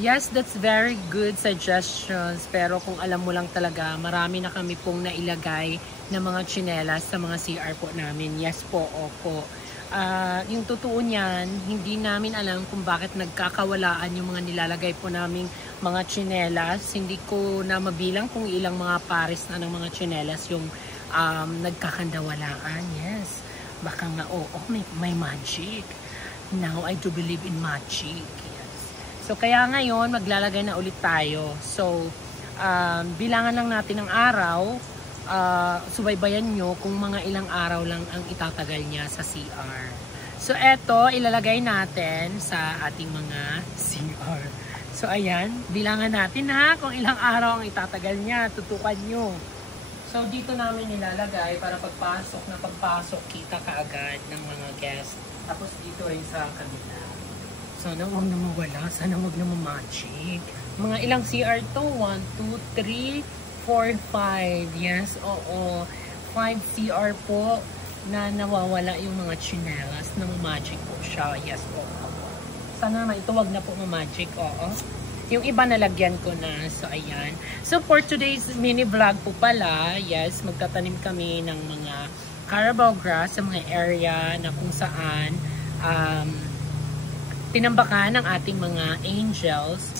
Yes, that's very good suggestions. Pero kung alam mo lang talaga, marami na kami pong nailagay na mga tsinelas sa mga CR po namin. Yes po, opo. Yung totoo niyan, hindi namin alam kung bakit nagkakawalaan yung mga nilalagay po naming mga tsinelas. Hindi ko na mabilang kung ilang mga pares na ng mga tsinelas yung nagkakandawalaan. Yes, baka nga, may magic. Now, I do believe in magic. So, kaya ngayon, maglalagay na ulit tayo. So, bilangan lang natin ng araw. Subaybayan nyo kung mga ilang araw lang ang itatagal niya sa CR. So, eto, ilalagay natin sa ating mga CR. So, ayan, bilangan natin ha kung ilang araw ang itatagal niya. Tutukan nyo. So, dito namin nilalagay para pagpasok, kita kaagad ng mga guests. Tapos, dito rin sa kabila. Sana huwag na mawala. Sana huwag na magic. Mga ilang CR to? 1, 2, 3, 4, 5. Yes, oo. 5 CR po na nawawala yung mga chinelas. Magic po siya. Yes po. Sana naman ito wag na po magic. Oo. Yung iba nalagyan ko na. So, ayan. So, for today's mini vlog po pala, yes, magtatanim kami ng mga Carabao grass sa mga area na kung saan tinambakan ng ating mga angels.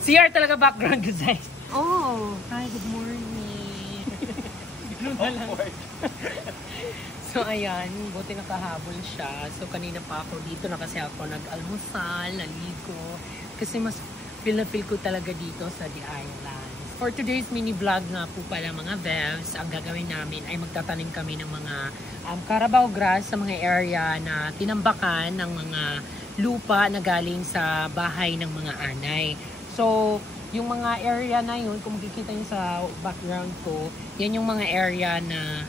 CR talaga background guys. Oh, hi, good morning. So, ayan, buti nakahabol siya. So, kanina pa ako dito na kasi ako nag-almusal, naligo. Kasi mas feel na feel ko talaga dito sa The Islands. For today's mini vlog nga po pala mga Vevs, ang gagawin namin ay magtatanim kami ng mga Carabao grass sa mga area na tinambakan ng mga lupa na galing sa bahay ng mga anay. So, yung mga area na yun, kung makikita nyo sa background ko, yan yung mga area na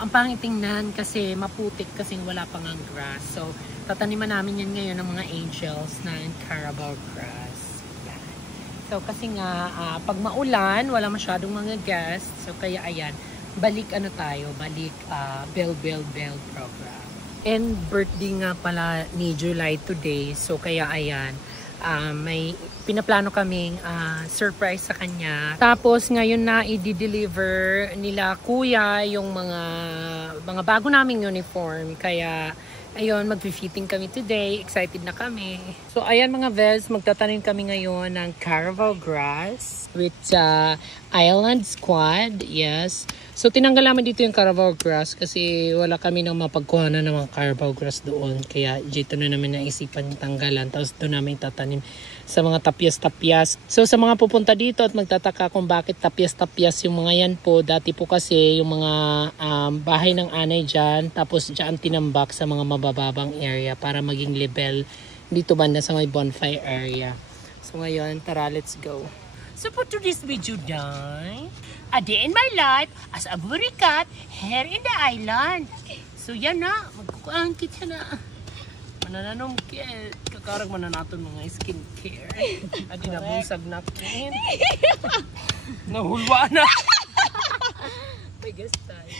ang pangit tingnan kasi maputik kasi wala pang ang grass. So, tataniman namin yan ngayon ng mga angels na Carabao grass. Yan. So, kasi nga, pag maulan, wala masyadong mga guests. So, kaya ayan, balik bell program. And birthday nga pala ni July today. So, kaya ayan, may pinaplano kaming surprise sa kanya. Tapos, ngayon na i-deliver nila kuya yung mga bago naming uniform. Kaya, ayun, mag-fitting kami today. Excited na kami. So, ayan mga Vels, magtatanim kami ngayon ng Carabao grass with Island Squad. Yes. So, tinanggal namin dito yung Carabao grass kasi wala kami nang mapagkuhanan ng mga Carabao grass doon. Kaya, dito na namin naisipan yung tanggalan. Tapos, doon namin tatanim sa mga tapyas-tapyas. So, sa mga pupunta dito at magtataka kung bakit tapyas-tapyas yung mga yan po. Dati po kasi yung mga bahay ng anay dyan. Tapos, dyan tinambak sa mga mabababang area para maging level dito banda sa may bonfire area. So, ngayon, tara, let's go. So, for today's video, a day in my life as a burikat here in the island. So, yan na. Magkukuangkit siya na. Manananongkit. Kakarag mananaton mga skincare. Adi na busag natin. Nahulwa na. May guest tayo.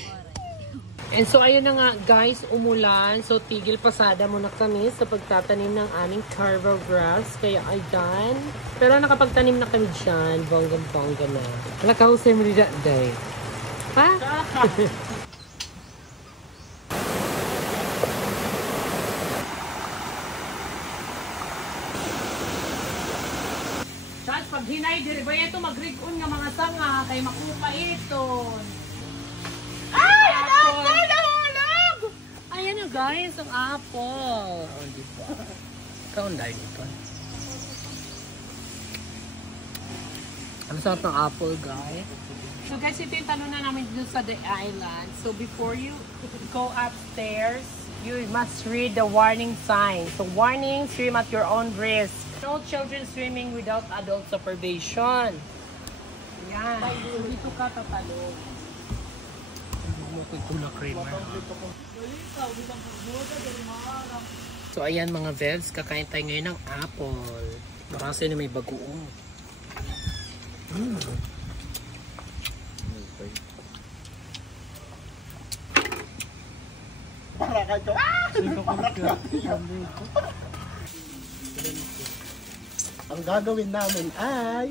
And so, ayun na nga guys, umulan. So, tigil pasada muna kami sa pagtatanim ng aming Carabao grass. Kaya ay done. Pero nakapagtanim na kami dyan. Bonggang-bongga na. Wala ka husay mo rin day. Ha? Chas, pag hinay, diri ba ito mag-rig-on nga mga sanga kay makupa ito. Ay! Nahulog! Ayan na guys, ang apple. Kaunday dito. Ang sarap ng apple, guys. So guys, ito yung tanong na namin dito sa The Island. So before you go upstairs, you must read the warning sign. So warning, swim at your own risk. No children swimming without adult supervision. Yan. So dito ka tatalog. So ayan mga Vevs, kakain tayo ngayon ng apple. Baka sa'yo na may bagoong. Ang gagawin namin ay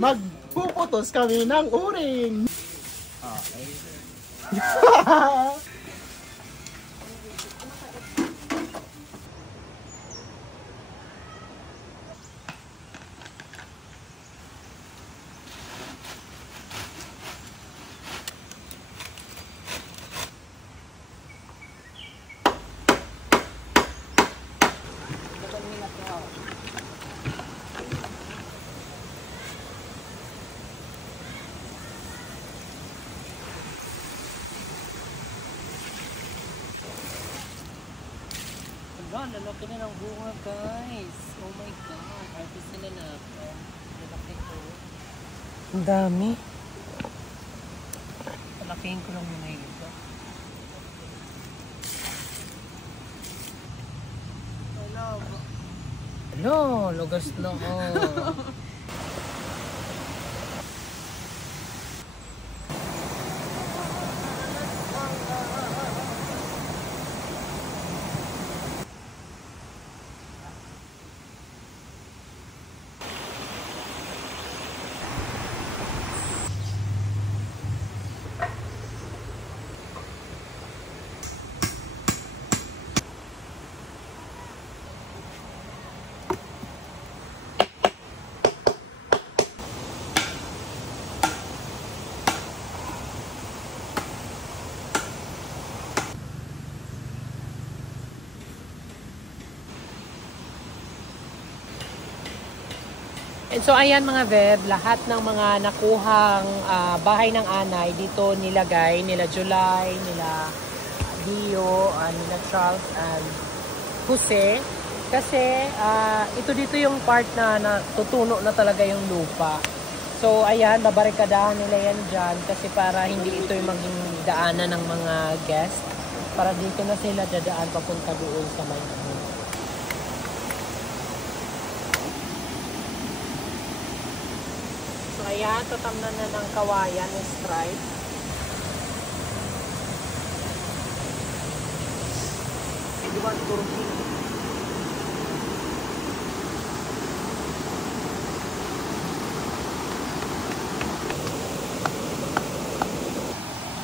magpuputos kami ng uring. Okay. Lalaki na ng bunga, guys. Oh my God. Artist na lalaki ko. Ang dami. Lalakihin ko lang muna yung iba. Hello, lugas na oh. And so ayan mga Veb, lahat ng mga nakuhang bahay ng anay dito nilagay, nila July, nila Dio, nila Charles and Jose. Kasi ito dito yung part na natutuno na talaga yung lupa. So ayan, babarikadahan nila yan dyan kasi para hindi ito yung maging daanan ng mga guest. Para dito na sila dadaan papunta doon sa may ayan, tatamnan na ng kawayan ng stripe. Pwede ba turkey?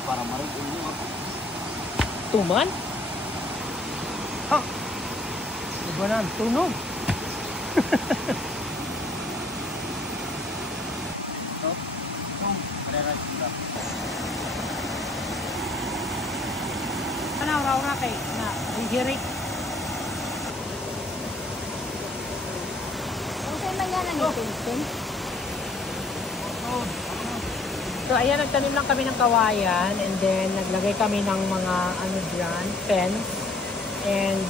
Para marig ini. Tuman? Ha? Iba na, tunog. Raw-raw kay na hihirik. Okay man yan ang itinsin. So ayan, nagtanim lang kami ng kawayan and then naglagay kami ng mga ano dyan, fence. And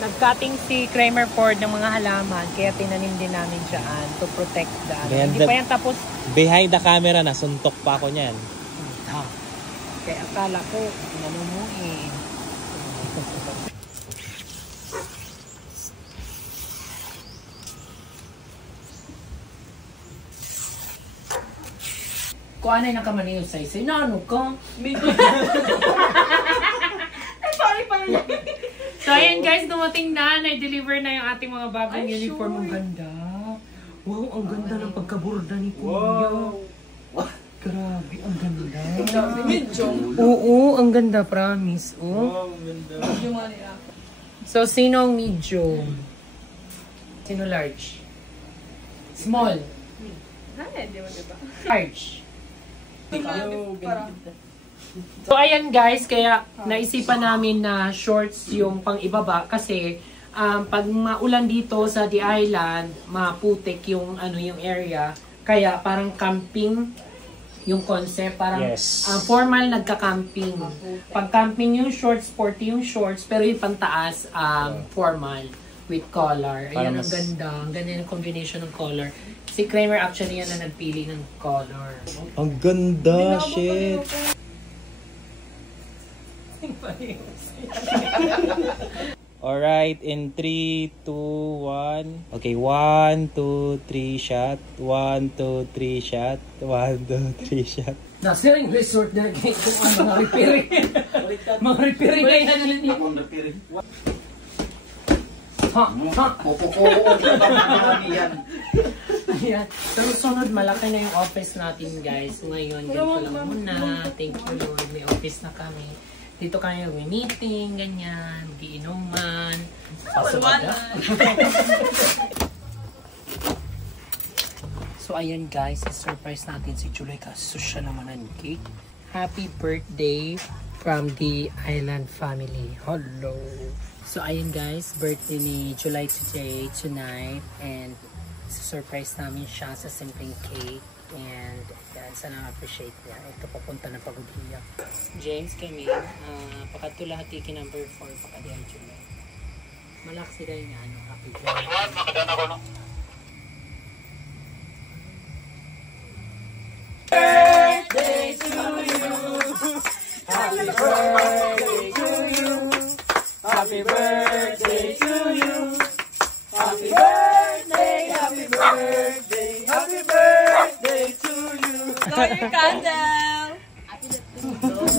nag-cutting si Kramer Ford ng mga halaman kaya tinanim din namin dyan to protect the hindi pa yan tapos. Behind the camera na, suntok pa ako niyan. Kaya akala ko, nanumuin. Kung anay nakamaniyo sa isa, ano ka? So ayan guys, dumating na. Na-deliver na yung ating mga bagong uniform. Ang ganda. Wow, ang ganda ng pagkaborda ni Kuya. Wow. Grabe, ang ganda. Oo, ang ganda, promise. Oh. So, sino ang medium? Sino large? Small? Large? So, ayan guys, kaya naisipan namin na shorts yung pang ibaba kasi pag maulan dito sa The Island, maputik yung, yung area. Kaya parang camping yung concept, parang formal nagka-camping. Pag camping yung shorts, sporty yung shorts, pero yung pantaas, formal with color. Ayan, ang ganda. Ang ganda yung combination ng color. Si Kramer actually yan na nagpili ng color. Ang ganda, shit! Alright, in 3, 2, 1. Okay, 1, 2, 3 shot. 1, 2, 3 shot. 1, 2, 3 shot. Nasa yung resort na kung mga repairing. Mga repairing na yan. Ayan. Sunod, malaki na yung office natin, guys. Ngayon, ganito lang muna. Thank you, Lord. May office na kami. Dito kami meeting, ganyan, giinuman. Pasawada. So, ayan guys, surprise natin si Julie kasi siya naman ang cake. Happy birthday from the Island family. Hello! So, ayan guys, birthday ni July today, tonight. And, surprise namin siya sa simpleng cake. And, yan, sana appreciate niya. Ito, papunta na pag-ubiya. James, kami, pakatulahati ki number 4, pakadihan July. Malaksi dahil nga, happy birthday. Makadana ko, no? Birthday to you. Happy birthday to you. Happy birthday to you. Happy birthday, happy birthday, happy birthday to you. Blow your candle.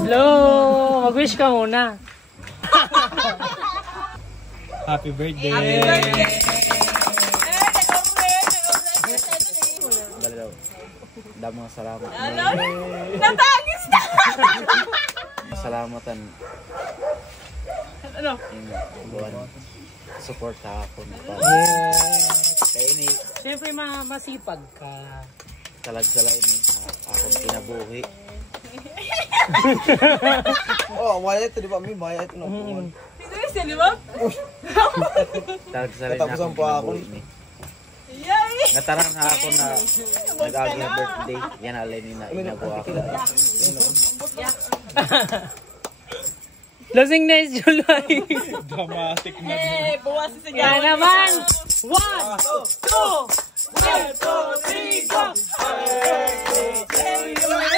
Blow! Mag-wish ka muna. Happy birthday! Happy birthday. Dali daw. Damang salamat. Natagis na! Salamatan. Ano? Buwan. Support ako. Kaya ini, Siyempre, masipag ka. salag-salag ini. Akong kinabuhi. Oh, maya ito di ba? May maya ito na po. Ito di ba? Salag-salag na Katapusan akong pa ako. kinabuhi ni. Yay! Nataran na ako na nag-agi na birthday. Yan alay ni na inabuha ako. Lasing na is July. Dramatic na. Eh, buwas si Kaya Sigaw. naman. 1, 2, 1, 2, 3, go! Happy birthday to you.